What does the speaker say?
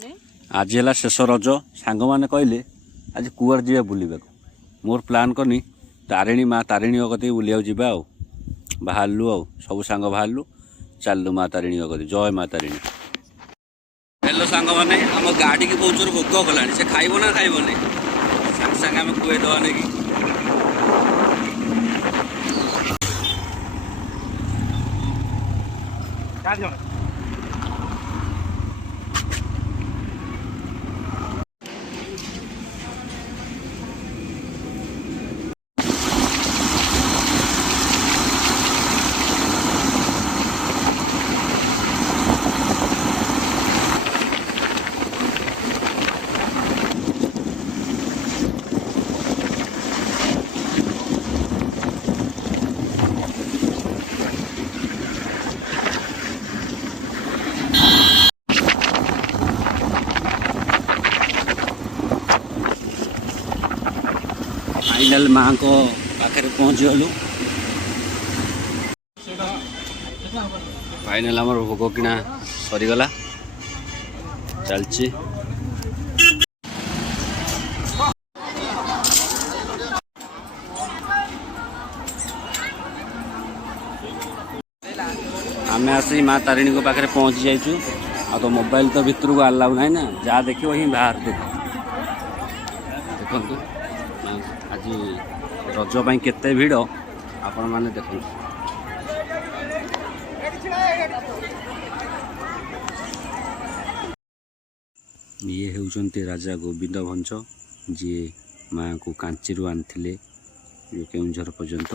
आज है शेष रज सांग मैंने कहले आज कुआर जा बुलवा मोर प्लान करनी तारिणी माँ तारिणी कति बुलिया जा बाहरलु सब सांग बाहरलु चलु माँ तारिणी कति जय माँ तारिणी। हेलो सांग मैंने आम गाड़ी की बहुत जोर भोक कला से खाइब ना खाइबनी सांगे सांगे आम खुएदवा नहीं कि फाइनल माँ को पाखे पहुँची गलु फाइनल आम भोग किना सरीगला चलची आम आसी माँ तारिणी को पाखे पहुँची जाइचु आ तो मोबाइल तो भितर को अलाउ ना ना जहाँ देख वही बाहर देखु आज रज पाई केते भिड़ आपण माने देखु ये होउचंती राजा गोविंद भंच जी माँ को कांची आनी केउझर पर्यंत